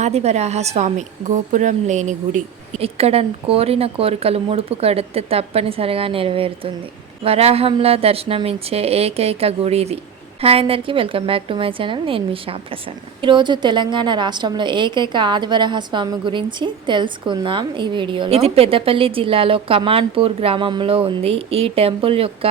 ఆదివరాహ స్వామి గోపురం లేని గుడి. ఇక్కడ కోరిన కోరికలు ముడుపు కడితే తప్పనిసరిగా నెరవేరుతుంది. వరాహంలో దర్శనమిచ్చే ఏకైక గుడి ఇది. హాయ్ అందరికీ welcome back to my channel. నేను మీ శ్యామ్ ప్రసన్న. ఈరోజు తెలంగాణ రాష్ట్రంలో ఏకైక ఆదివరాహ స్వామి గురించి తెలుసుకుందాం ఈ వీడియో ఇది పెద్దపల్లి జిల్లాలో కమాన్పూర్ గ్రామంలో ఉంది. ఈ టెంపుల్ యొక్క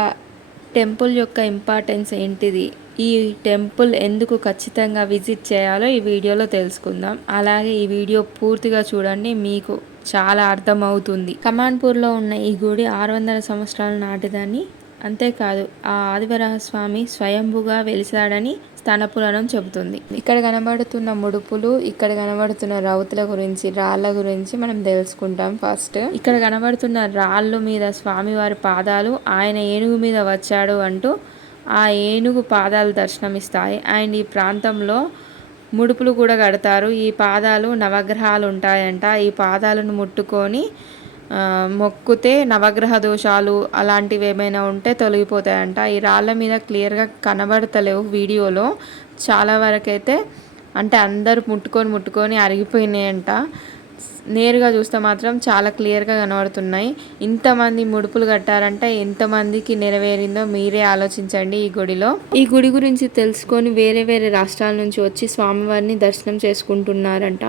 టెంపుల్ యొక్క ఇంపార్టెన్స్ ఏంటిది? ఈ టెంపుల్ ఎందుకు ఖచ్చితంగా విజిట్ చేయాలో ఈ వీడియోలో తెలుసుకుందాం. అలాగే ఈ వీడియో పూర్తిగా చూడండి మీకు చాలా అర్థమవుతుంది. కమాన్పూర్లో ఉన్న ఈ గుడి ఆరు వందల సంవత్సరాల నాటిదని అంతేకాదు ఆ ఆదివరాహ స్వామి స్వయంభుగా వెలిసాడని స్థాన పురాణం చెబుతుంది. ఇక్కడ కనబడుతున్న ముడుపులు ఇక్కడ కనబడుతున్న రౌతుల గురించి రాళ్ళ గురించి మనం తెలుసుకుంటాం ఫస్ట్. ఇక్కడ కనబడుతున్న రాళ్ళు మీద స్వామివారి పాదాలు ఆయన ఏనుగు మీద వచ్చాడు అంటూ ఆ ఏనుగు పాదాలు దర్శనమిస్తాయి. అండ్ ఈ ప్రాంతంలో ముడుపులు కూడా కడతారు. ఈ పాదాలు నవగ్రహాలు ఉంటాయంట ఈ పాదాలను ముట్టుకొని మొక్కుతే నవగ్రహ దోషాలు అలాంటివి ఏమైనా ఉంటే తొలగిపోతాయంట. ఈ రాళ్ళ మీద క్లియర్గా కనబడతలేవు వీడియోలో. చాలా వరకైతే అంటే అందరు ముట్టుకొని ముట్టుకొని అరిగిపోయినాయంట. నేరుగా చూస్తే మాత్రం చాలా క్లియర్గా కనబడుతున్నాయి. ఇంతమంది ముడుపులు కట్టారంటే ఎంతమందికి నెరవేరిందో మీరే ఆలోచించండి ఈ గుడిలో. ఈ గుడి గురించి తెలుసుకొని వేరే వేరే రాష్ట్రాల నుంచి వచ్చి స్వామివారిని దర్శనం చేసుకుంటున్నారంట.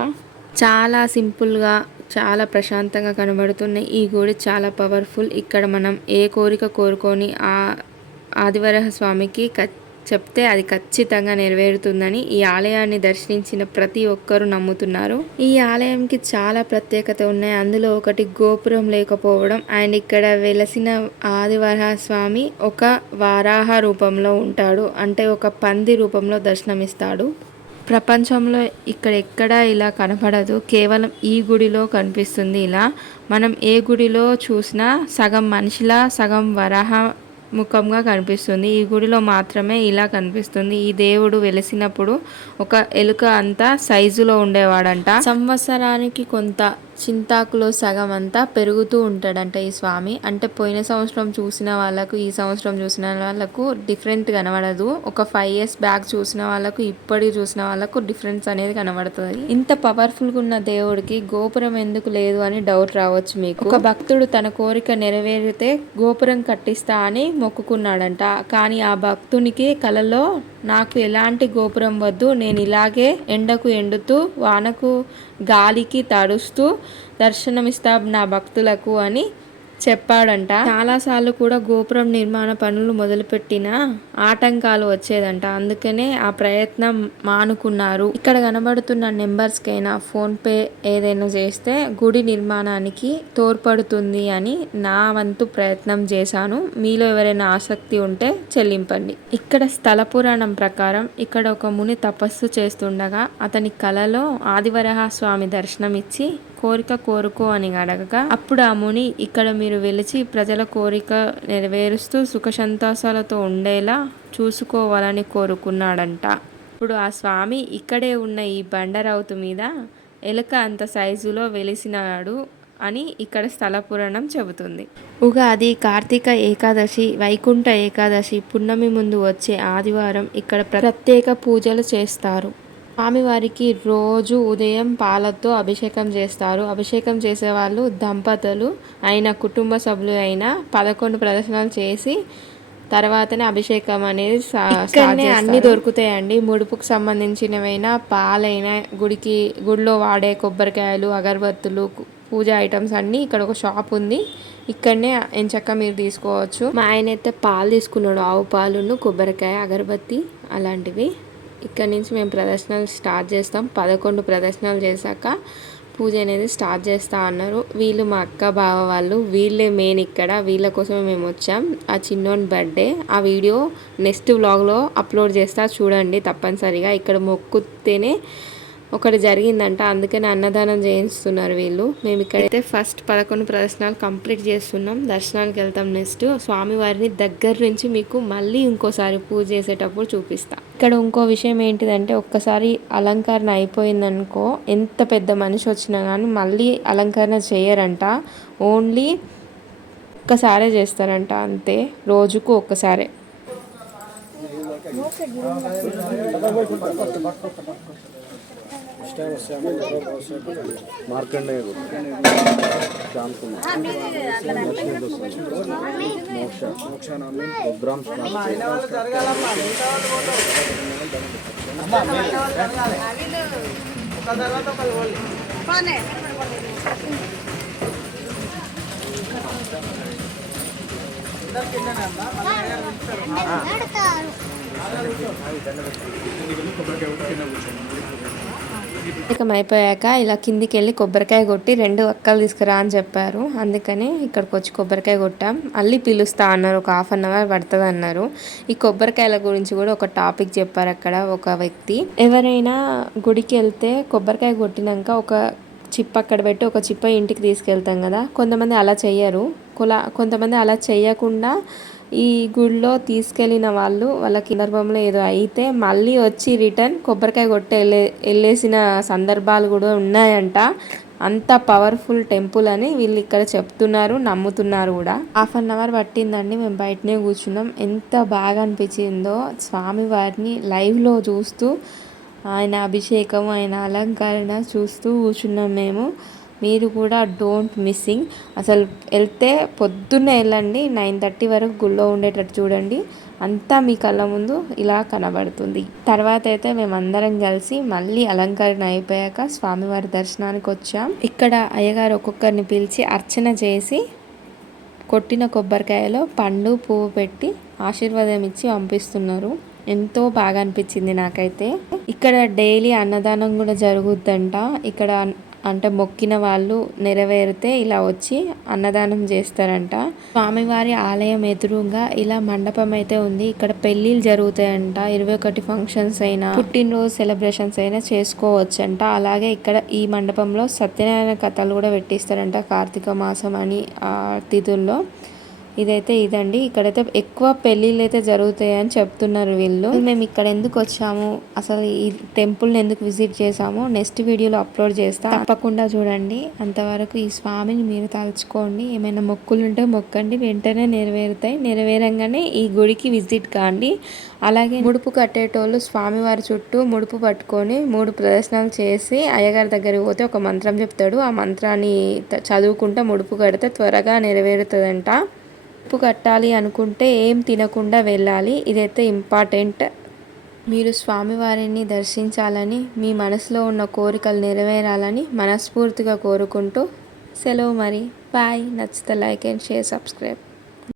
చాలా సింపుల్గా చాలా ప్రశాంతంగా కనబడుతున్న ఈ గుడి చాలా పవర్ఫుల్. ఇక్కడ మనం ఏ కోరిక కోరుకొని ఆ ఆదివరహ స్వామికి చెప్తే అది ఖచ్చితంగా నెరవేరుతుందని ఈ ఆలయాన్ని దర్శించిన ప్రతి ఒక్కరూ నమ్ముతున్నారు. ఈ ఆలయంకి చాలా ప్రత్యేకత ఉన్నాయి. అందులో ఒకటి గోపురం లేకపోవడం అండ్ ఇక్కడ వెలసిన ఆదివరహ స్వామి ఒక వారాహ రూపంలో ఉంటాడు. అంటే ఒక పంది రూపంలో దర్శనమిస్తాడు. ప్రపంచంలో ఇక్కడ ఎక్కడా ఇలా కనపడదు. కేవలం ఈ గుడిలో కనిపిస్తుంది ఇలా. మనం ఏ గుడిలో చూసినా సగం మనిషిలా సగం వరాహ ముఖంగా కనిపిస్తుంది. ఈ గుడిలో మాత్రమే ఇలా కనిపిస్తుంది. ఈ దేవుడు వెలిసినప్పుడు ఒక ఎలుక అంతా సైజులో ఉండేవాడంట. సంవత్సరానికి కొంత చింతాకులో సగం అంతా పెరుగుతూ ఉంటాడంట ఈ స్వామి. అంటే పోయిన సంవత్సరం చూసిన వాళ్ళకు ఈ సంవత్సరం చూసిన వాళ్ళకు డిఫరెంట్ కనబడదు. ఒక ఫైవ్ ఇయర్స్ బ్యాక్ చూసిన వాళ్ళకు ఇప్పటి చూసిన వాళ్ళకు డిఫరెన్స్ అనేది కనబడుతుంది. ఇంత పవర్ఫుల్గా ఉన్న దేవుడికి గోపురం ఎందుకు లేదు అని డౌట్ రావచ్చు మీకు. ఒక భక్తుడు తన కోరిక నెరవేరితే గోపురం కట్టిస్తా అని మొక్కుకున్నాడంట. కానీ ఆ భక్తునికి కలలో నాకు ఎలాంటి గోపురం వద్దు. నేను ఇలాగే ఎండకు ఎండుతూ వానకు గాలికి తడుస్తూ దర్శనమిస్తా నా భక్తులకు అని చెప్పాడంట. చాలాసార్లు కూడా గోపురం నిర్మాణ పనులు మొదలుపెట్టిన ఆటంకాలు వచ్చేదంట. అందుకనే ఆ ప్రయత్నం మానుకున్నారు. ఇక్కడ కనబడుతున్న నెంబర్స్కైనా ఫోన్పే ఏదైనా చేస్తే గుడి నిర్మాణానికి తోడ్పడుతుంది అని నా వంతు ప్రయత్నం చేశాను. మీలో ఎవరైనా ఆసక్తి ఉంటే చెల్లింపండి. ఇక్కడ స్థల పురాణం ప్రకారం ఇక్కడ ఒక ముని తపస్సు చేస్తుండగా అతని కలలో ఆదివరహ స్వామి దర్శనమిచ్చి కోరిక కోరుకో అని అడగగా అప్పుడు ఆ ముని ఇక్కడ మీరు వెలిచి ప్రజల కోరిక నెరవేరుస్తూ సుఖ సంతోషాలతో ఉండేలా చూసుకోవాలని కోరుకున్నాడంట. ఇప్పుడు ఆ స్వామి ఇక్కడే ఉన్న ఈ బండరౌతు మీద ఎలుక అంత సైజులో వెలిసినాడు అని ఇక్కడ స్థల పురాణం చెబుతుంది. ఉగాది కార్తీక ఏకాదశి వైకుంఠ ఏకాదశి పున్నమి ముందు వచ్చే ఆదివారం ఇక్కడ ప్రత్యేక పూజలు చేస్తారు. స్వామివారికి రోజు ఉదయం పాలతో అభిషేకం చేస్తారు. అభిషేకం చేసేవాళ్ళు దంపతులు అయిన కుటుంబ సభ్యులు అయిన పదకొండు ప్రదర్శనలు చేసి తర్వాతనే అభిషేకం అనేది అన్ని దొరుకుతాయండి. ముడుపుకు సంబంధించినవైనా పాలైనా గుడికి గుడిలో వాడే కొబ్బరికాయలు అగరబత్తులు పూజ ఐటమ్స్ అన్నీ ఇక్కడ ఒక షాప్ ఉంది. ఇక్కడనే ఎంచక్క మీరు తీసుకోవచ్చు. మా ఆయన అయితే పాలు తీసుకున్నాడు. ఆవు పాలును కొబ్బరికాయ అగరబత్తి అలాంటివి. ఇక్కడ నుంచి మేము ప్రదర్శనలు స్టార్ట్ చేస్తాం. పదకొండు ప్రదర్శనలు చేశాక పూజ అనేది స్టార్ట్ చేస్తా అన్నారు. వీళ్ళు మా అక్క బావ వాళ్ళు వీళ్ళే మెయిన్ ఇక్కడ. వీళ్ళ కోసమే మేము వచ్చాం. ఆ చిన్నోని బర్త్డే ఆ వీడియో నెక్స్ట్ వ్లాగ్లో అప్లోడ్ చేస్తా చూడండి తప్పనిసరిగా. ఇక్కడ మొక్కుతేనే ఒకటి జరిగిందంట. అందుకని అన్నదానం చేయిస్తున్నారు వీళ్ళు. మేము ఇక్కడైతే ఫస్ట్ పదకొండు ప్రదర్శనలు కంప్లీట్ చేస్తున్నాం. దర్శనానికి వెళ్తాం నెక్స్ట్ స్వామివారిని దగ్గర నుంచి మీకు మళ్ళీ ఇంకోసారి పూజ చేసేటప్పుడు చూపిస్తాం. ఇక్కడ ఇంకో విషయం ఏంటిదంటే ఒక్కసారి అలంకరణ అయిపోయిందనుకో ఎంత పెద్ద మనిషి వచ్చినా కానీ మళ్ళీ అలంకరణ చేయరంట. ఓన్లీ ఒక్కసారే చేస్తారంట అంతే. రోజుకు ఒక్కసారే. మార్కండేయ గురు శ్యామ్ కుమార్. మోక్ష. మోక్షానామి అయిపోయాక ఇలా కిందికి వెళ్ళి కొబ్బరికాయ కొట్టి రెండు అక్కలు తీసుకురా అని చెప్పారు. అందుకని ఇక్కడికి వచ్చి కొబ్బరికాయ కొట్టాం. మళ్ళీ పిలుస్తా అన్నారు. ఒక హాఫ్ అన్ అవర్ పడుతుంది అన్నారు. ఈ కొబ్బరికాయల గురించి కూడా ఒక టాపిక్ చెప్పారు అక్కడ ఒక వ్యక్తి. ఎవరైనా గుడికి వెళ్తే కొబ్బరికాయ కొట్టినాక ఒక చిప్ప అక్కడ పెట్టి ఒక చిప్ప ఇంటికి తీసుకెళ్తాం కదా. కొంతమంది అలా చెయ్యరు. కొలా కొంతమంది అలా చేయకుండా ఈ గుడిలో తీసుకెళ్ళిన వాళ్ళు వాళ్ళ సందర్భంలో ఏదో అయితే మళ్ళీ వచ్చి రిటర్న్ కొబ్బరికాయ కొట్టి వెళ్ళే వెళ్ళేసిన సందర్భాలు కూడా ఉన్నాయంట. అంత పవర్ఫుల్ టెంపుల్ అని వీళ్ళు ఇక్కడ చెప్తున్నారు నమ్ముతున్నారు కూడా. హాఫ్ అన్ అవర్ పట్టిందండి మేము బయటనే కూర్చున్నాం. ఎంత బాగా అనిపించిందో స్వామివారిని లైవ్లో చూస్తూ ఆయన అభిషేకం ఆయన అలంకరణ చూస్తూ కూర్చున్నాం మేము. మీరు కూడా డోంట్ మిస్సింగ్. అసలు వెళ్తే పొద్దున్నే వెళ్ళండి నైన్ థర్టీ వరకు గుళ్ళో ఉండేటట్టు చూడండి. అంతా మీ కళ్ళ ముందు ఇలా కనబడుతుంది. తర్వాత అయితే మేమందరం కలిసి మళ్ళీ అలంకరణ అయిపోయాక స్వామివారి దర్శనానికి వచ్చాం. ఇక్కడ అయ్యగారు ఒక్కొక్కరిని పిలిచి అర్చన చేసి కొట్టిన కొబ్బరికాయలో పండు పువ్వు పెట్టి ఆశీర్వాదం ఇచ్చి పంపిస్తున్నారు. ఎంతో బాగా అనిపించింది నాకైతే. ఇక్కడ డైలీ అన్నదానం కూడా జరుగుద్దంట. ఇక్కడ అంటే మొక్కిన వాళ్ళు నెరవేరితే ఇలా వచ్చి అన్నదానం చేస్తారంట. స్వామివారి ఆలయం ఎదురుగా ఇలా మండపం అయితే ఉంది. ఇక్కడ పెళ్ళిళ్ళు జరుగుతాయంట. ఇరవై ఒకటి ఫంక్షన్స్ అయినా పుట్టినరోజు సెలబ్రేషన్స్ అయినా చేసుకోవచ్చంట. అలాగే ఇక్కడ ఈ మండపంలో సత్యనారాయణ కథలు కూడా పెట్టిస్తారంట కార్తీక మాసం అని ఆ తిథుల్లో. ఇదైతే ఇదండి. ఇక్కడైతే ఎక్కువ పెళ్ళిళ్ళు అయితే జరుగుతాయని చెప్తున్నారు వీళ్ళు. మేము ఇక్కడ ఎందుకు వచ్చాము? అసలు ఈ టెంపుల్ని ఎందుకు విజిట్ చేసాము నెక్స్ట్ వీడియోలో అప్లోడ్ చేస్తా. తప్పకుండా చూడండి. అంతవరకు ఈ స్వామిని మీరు తలుచుకోండి. ఏమైనా మొక్కులు ఉంటే మొక్కండి. వెంటనే నెరవేరుతాయి. నెరవేరంగానే ఈ గుడికి విజిట్ కాండి. అలాగే ముడుపు కట్టేటోళ్ళు స్వామివారి చుట్టూ ముడుపు పట్టుకొని మూడు ప్రదర్శనలు చేసి అయ్యగారి దగ్గరికి పోతే ఒక మంత్రం చెప్తాడు. ఆ మంత్రాన్ని చదువుకుంటా ముడుపు కడితే త్వరగా నెరవేరుతుందంట. ఉప్పు కట్టాలి అనుకుంటే ఏం తినకుండా వెళ్ళాలి. ఇదైతే ఇంపార్టెంట్. మీరు స్వామివారిని దర్శించాలని మీ మనసులో ఉన్న కోరికలు నెరవేరాలని మనస్ఫూర్తిగా కోరుకుంటూ సెలవు మరి. బాయ్. నచ్చితే లైక్ అండ్ షేర్ సబ్స్క్రైబ్.